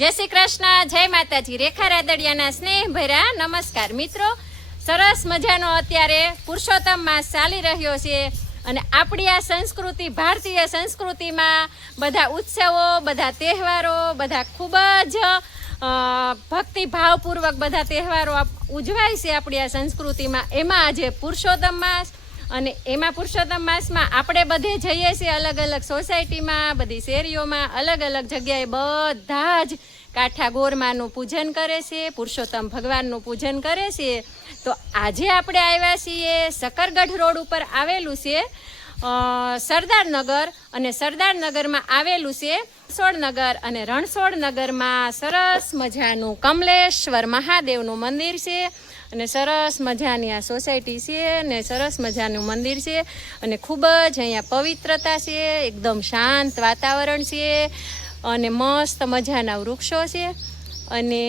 जय श्री कृष्ण, जय माताजी। रेखा रादड़ियाना स्नेह भर्या नमस्कार मित्रों। सरस मजानो अत्यारे पुरुषोत्तम मास चाली रह्यो छे અને આપણી આ સંસ્કૃતિ, ભારતીય સંસ્કૃતિમાં બધા ઉત્સવો, બધા તહેવારો, બધા ખૂબ જ ભક્તિભાવપૂર્વક બધા તહેવારો ઉજવાય છે આપણી આ સંસ્કૃતિમાં। એમાં આજે પુરુષોત્તમ માસ અને એમાં પુરુષોત્તમ માસમાં આપણે બધે જઈએ છીએ અલગ અલગ સોસાયટીમાં, બધી શેરીઓમાં, અલગ અલગ જગ્યાએ બધા જ કાઠા ગોરમાનું પૂજન કરે છે, પુરુષોત્તમ ભગવાનનું પૂજન કરે છે। તો આજે આપણે આવ્યા છીએ શકરગઢ રોડ ઉપર આવેલું છે સરદારનગર, અને સરદારનગરમાં આવેલું છે રણછોડનગર, અને રણછોડનગરમાં સરસ મજાનું કમલેશ્વર મહાદેવનું મંદિર છે અને સરસ મજાની આ સોસાયટી છે અને સરસ મજાનું મંદિર છે અને ખૂબ જ અહીંયા પવિત્રતા છે, એકદમ શાંત વાતાવરણ છે અને મસ્ત મજાના વૃક્ષો છે અને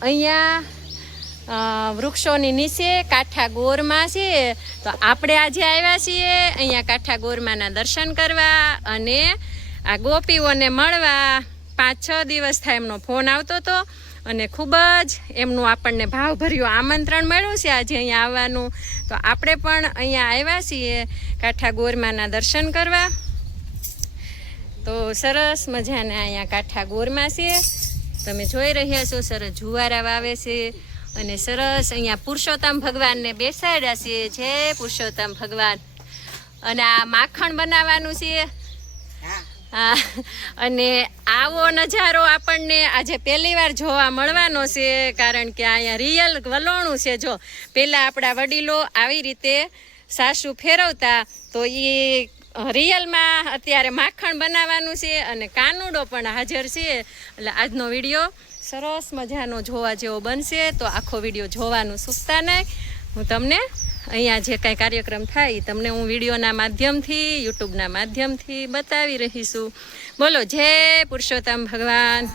અહીંયા વૃક્ષોની નીચે કાઠા ગોરમાં છે। તો આપણે આજે આવ્યા છીએ અહીંયા કાઠા ગોરમાના દર્શન કરવા અને આ ગોપીઓને મળવા। 5-6 દિવસ થાય એમનો ફોન આવતો હતો અને ખૂબ જ એમનું આપણને ભાવભર્યું આમંત્રણ મળ્યું છે આજે અહીંયા આવવાનું। તો આપણે પણ અહીંયા આવ્યા છીએ કાઠા ગોરમાના દર્શન કરવા। તો સરસ મજાના અહીંયા કાઠા ગોરમાં છે, તમે જોઈ રહ્યા છો, સરસ જુવારા વાવે છે અને સરસ અહીંયા પુરુષોત્તમ ભગવાનને બેસાડ્યા છે। જય પુરુષોત્તમ ભગવાન। અને આ માખણ બનાવવાનું છે। હા, અને આવો નજારો આપણને આજે પહેલી વાર જોવા મળવાનો છે, કારણ કે અહીંયા રિયલ વલોણું છે। જો પહેલાં આપણા વડીલો આવી રીતે સાસુ ફેરવતા, તો એ રિયલમાં અત્યારે માખણ બનાવવાનું છે અને કાનુડો પણ હાજર છે। એટલે આજનો વિડીયો સરસ મજાનો જોવા જેવો બનશે, તો આખો વિડીયો જોવાનું ચૂકતા નહીં। હું તમને અહીંયા જે કાંઈ કાર્યક્રમ થાય તમને હું વિડીયોના માધ્યમથી, યુટ્યુબના માધ્યમથી બતાવી રહી છું। બોલો જય પુરુષોત્તમ ભગવાન।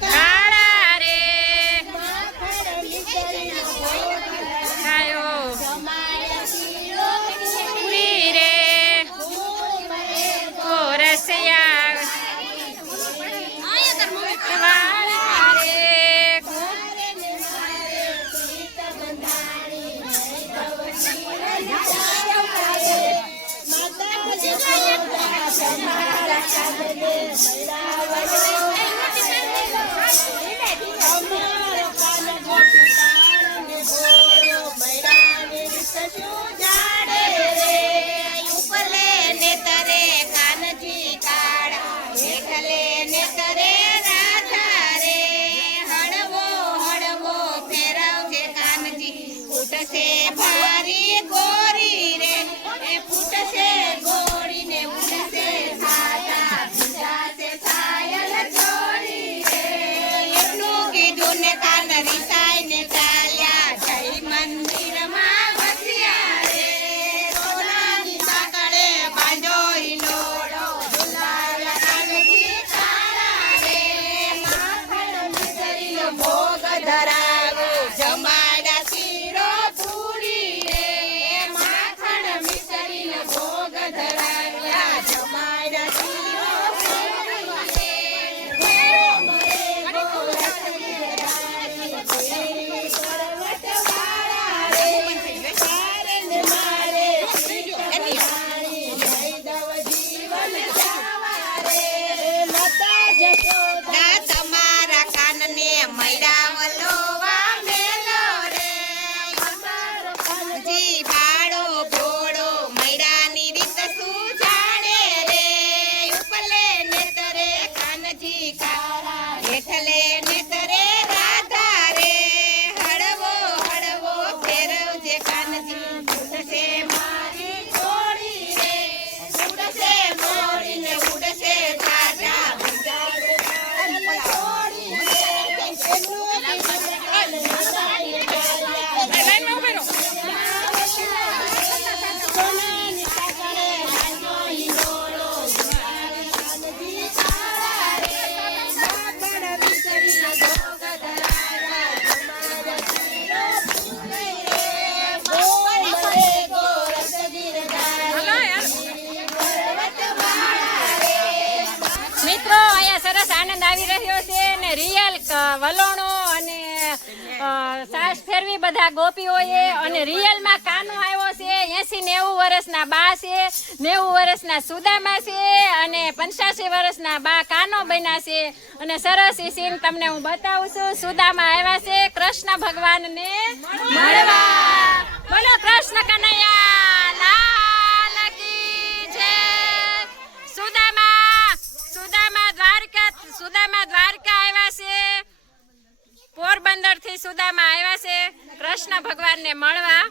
કાળા રે ખાયો પૂરી રે રસિયા વાળા રે ભારી ગોરી રે એ ફૂટશે ગોરી ને ઉડશે સાજા ભીજાશે સાયલ ચોરી રે એટલું કીધું ને કાન રીસાઈ ને ચાલ્યા જય મંદિરમાં વસ્યા રે સોનાની સાંકળે બાંધો હિલોડો ઝુલાવ્યા કાનજી કાળા રે માખણ મિસરીનો ભોગ ધરાવો જમાડા શીરો ભોગ ધરાવ્યા જમાડા શીરો તમારા કાનને મૈડા વલોવા મેલો રે જી બાળો ભોળો મૈડાની રીત શું જાણે રે ઉપલે નેતરે કાનજી કાળા હેઠલે નેતરે રાધા રે હળવો હળવો ફેરવજે કાનજી ઉડશે મારી છોડી રે ઉડશે મોડીને ઉડશે તાજા મિત્રો અહીંયા સરસ આનંદ આવી રહ્યો છે ને રિયલ વલોણો અને સાસ ફેરવી બધા ગોપીઓએ અને રિયલમાં કાનો આવ્યો છે 80-90 વર્ષના બા છે 90 વર્ષના સુદામા છે અને 85 વર્ષના બા કાનો બન્યા છે અને સરસ એ સીન તમને હું બતાવું છું. સુદામા આવ્યા છે કૃષ્ણ ભગવાનને મળવા. બોલો કૃષ્ણ કનૈયા લાલ કી જય. સુદામા દ્વારકા આવ્યા છે. પોરબંદર થી સુદામા આવ્યા છે કૃષ્ણ ભગવાન ને મળવા.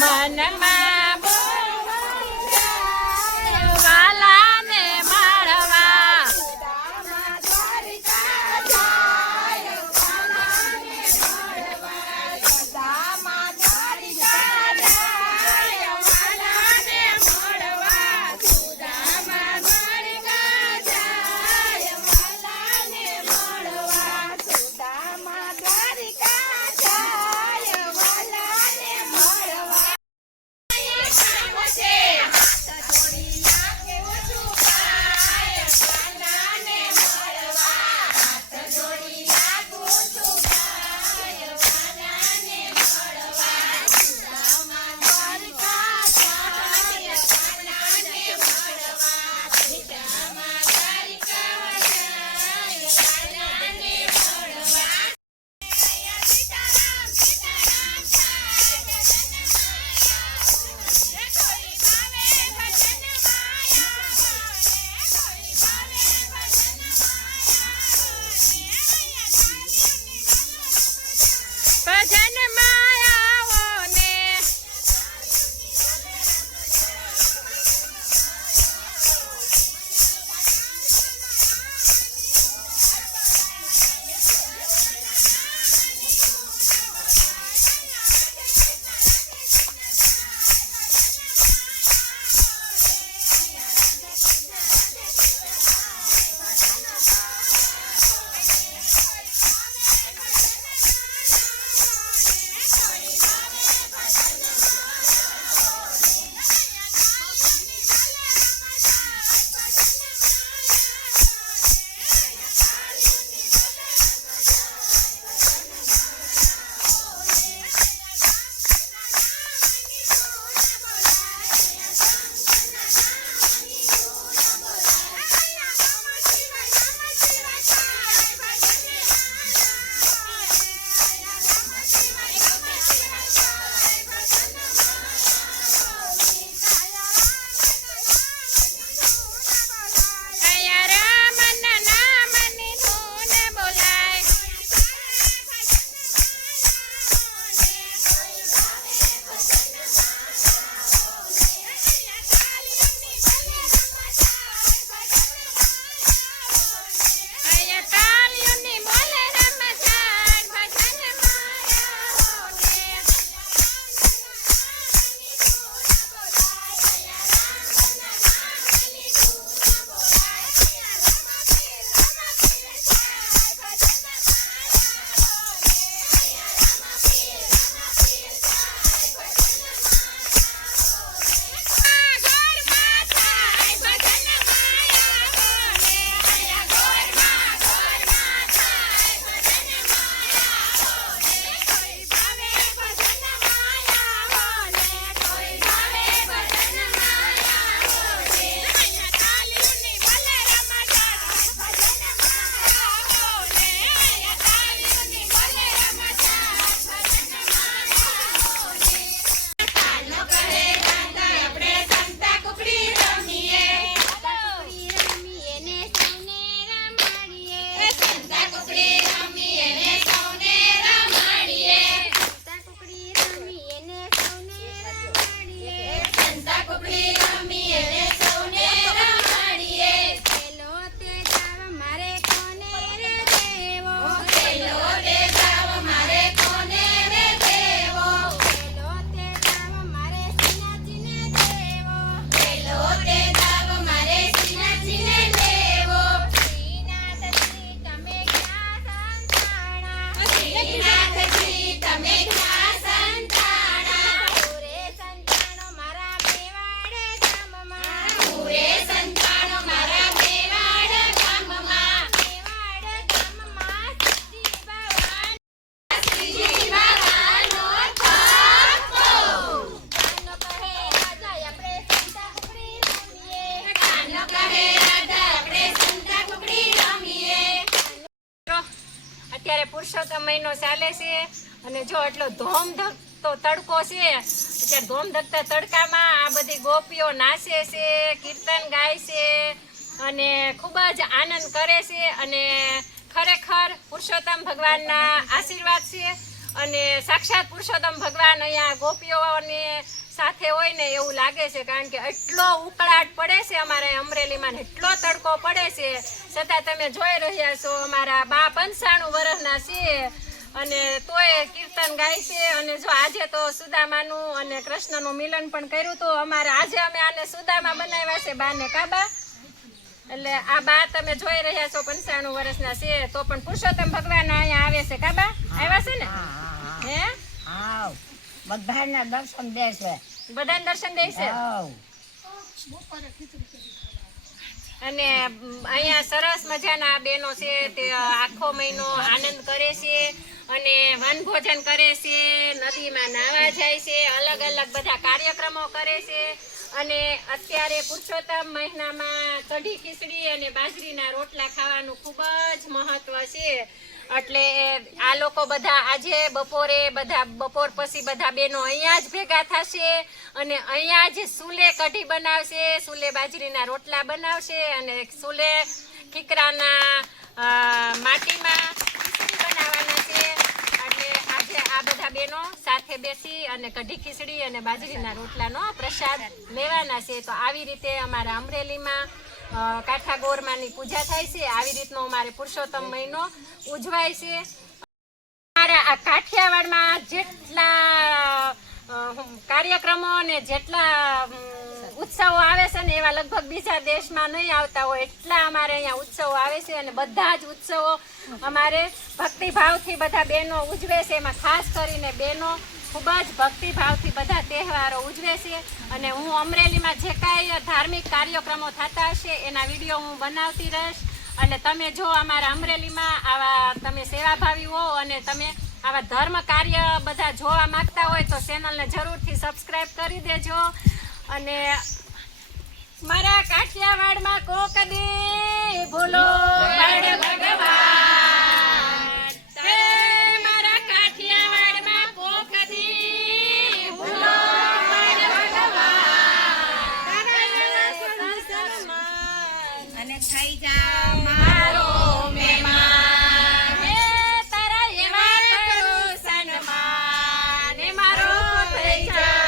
મનમાં વાલાને મળવા. પુરુષોત્તમ મહિનો ચાલે છે અને જો એટલો ધોમધકતો તડકો છે. અત્યારે ધોમધકતા તડકામાં આ બધી ગોપીઓ નાચે છે, કીર્તન ગાય છે અને ખૂબ જ આનંદ કરે છે. અને ખરેખર પુરુષોત્તમ ભગવાનના આશીર્વાદ છે અને સાક્ષાત પુરુષોત્તમ ભગવાન અહીંયા ગોપીઓને સાથે હોય ને એવું લાગે છે. કારણ કે એટલો ઉકળાટ પડે છે અમારે અમરેલીમાં, એટલો તડકો પડે છે, છતાં તમે જોઈ રહ્યા છો અમારા બા 95 વર્ષના છે અને તોય કીર્તન ગાય છે. અને જો આજે તો સુદામાનું અને કૃષ્ણનું મિલન પણ કર્યું હતું અમારે. આજે અમે આને સુદામા બનાવ્યા છે બાને, કાબા. એટલે આ બા તમે જોઈ રહ્યા છો 95 વર્ષના છે, તો પણ પુરુષોત્તમ ભગવાન અહીંયા આવે છે. કાબા આવ્યા છે ને? હે બધાના દર્શન દેશે, બધાને દર્શન દે છે. અને અહીંયા સરસ મજાના બહેનો છે તે આખો મહિનો આનંદ કરે છે અને વનભોજન કરે છે, નદીમાં નાહવા જાય છે, અલગ અલગ બધા કાર્યક્રમો કરે છે. અને અત્યારે પુરુષોત્તમ મહિનામાં કઢી ખીચડી અને બાજરીના રોટલા ખાવાનું ખૂબ જ મહત્વ છે. એટલે આ લોકો બધા આજે બપોર પછી બધા બહેનો અહીંયા જ ભેગા થશે અને અહીંયા જ સુલે કઢી બનાવશે, સુલે બાજરીના રોટલા બનાવશે અને સુલે ખીકરાના માટીમાં ખીચડી બનાવવાના છે. એટલે આજે આ બધા બહેનો સાથે બેસી અને કઢી ખીચડી અને બાજરીના રોટલાનો પ્રસાદ લેવાના છે. તો આવી રીતે અમારા અમરેલીમાં કાઠા ગોરમાની પૂજા થાય છે. આવી રીતનો અમારે પુરુષોત્તમ મહિનો ઉજવાય છે. અમારા આ કાઠિયાવાડમાં જેટલા કાર્યક્રમો અને જેટલા ઉત્સવો આવે છે ને એવા લગભગ બીજા દેશમાં નહીં આવતા હોય એટલા અમારે અહીંયા ઉત્સવો આવે છે. અને બધા જ ઉત્સવો અમારે ભક્તિભાવથી બધા બહેનો ઉજવે છે. એમાં ખાસ કરીને બહેનો ખૂબ જ ભક્તિભાવથી બધા તહેવારો ઉજવે છે. અને હું અમરેલીમાં જે કાંઈ ધાર્મિક કાર્યક્રમો થતા હશે એના વિડીયો હું બનાવતી રહીશ. અને તમે જો અમારા અમરેલીમાં આવા તમે સેવાભાવી હો અને તમે આવા ધર્મ કાર્ય બધા જોવા માંગતા હોય તો ચેનલને જરૂરથી સબસ્ક્રાઈબ કરી દેજો. અને મારા કાઠિયાવાડમાં કોકદી ભૂલો ભગવાન, મારા કાઠિયાવાડમાં કોકદી ભૂલો ભગવાન અને થઈ જા મારો મહેમાન, હે તારા એવા કરો સન્માન, હે મારો થઈ જાય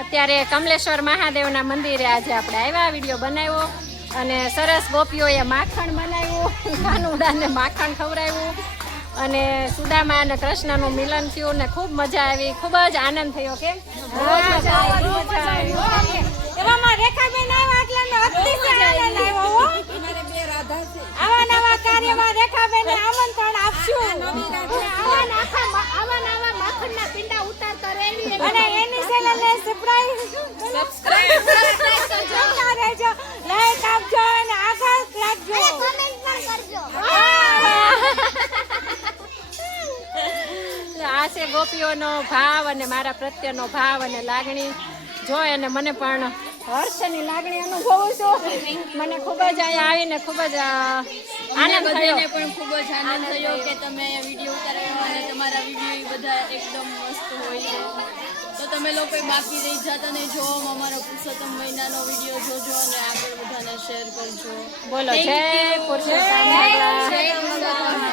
અત્યારે કમલેશ્વર મહાદેવના મંદિરે આજે આપણે આવ્યા, વિડીયો બનાવ્યો અને સરસ ગોપીઓએ માખણ બનાવ્યું, કાનુડાને માખણ ખવડાવ્યું અને સુદામા અને કૃષ્ણનું મિલન થયું ને ખૂબ મજા આવી, ખૂબ જ આનંદ થયો. કેમ એવામાં રેખાબેન આવ્યા એટલે અમે અતિશય આનંદ આવ્યો હો. આવા નવા કાર્યમાં રેખાબેનને આમંત્રણ આપશું. આવા નવા માખણના પિંડા ઉતારતા રહેવી અને એની ચેનલને સબસ્ક્રાઇબ કરજો, લાઈક આપજો અને આગળ રાખજો, કમેન્ટ પણ કરજો. આ છે ગોપીઓનો ભાવ અને મારા પ્રત્યેનો ભાવ અને લાગણી જોઈ અને મને પણ હર્ષની લાગણી અનુભવું છું. મને ખૂબ જ અહીંયા આવીને ખૂબ જ આનંદ થયો. પણ ખૂબ જ આનંદ થયો કે તમે અહીંયા વિડીયો ઉતાર્યો અને તમારા વિડીયો બધા એકદમ મસ્ત હોય છે. તો તમે લોકો બાકી રહી જતા નહીં, જો અમારા પુરુષોત્તમ મહિનાનો વિડીયો જોજો અને આગળ બધાને શેર કરજો. બોલો જય પુરુષોત્તમ ભગવાન.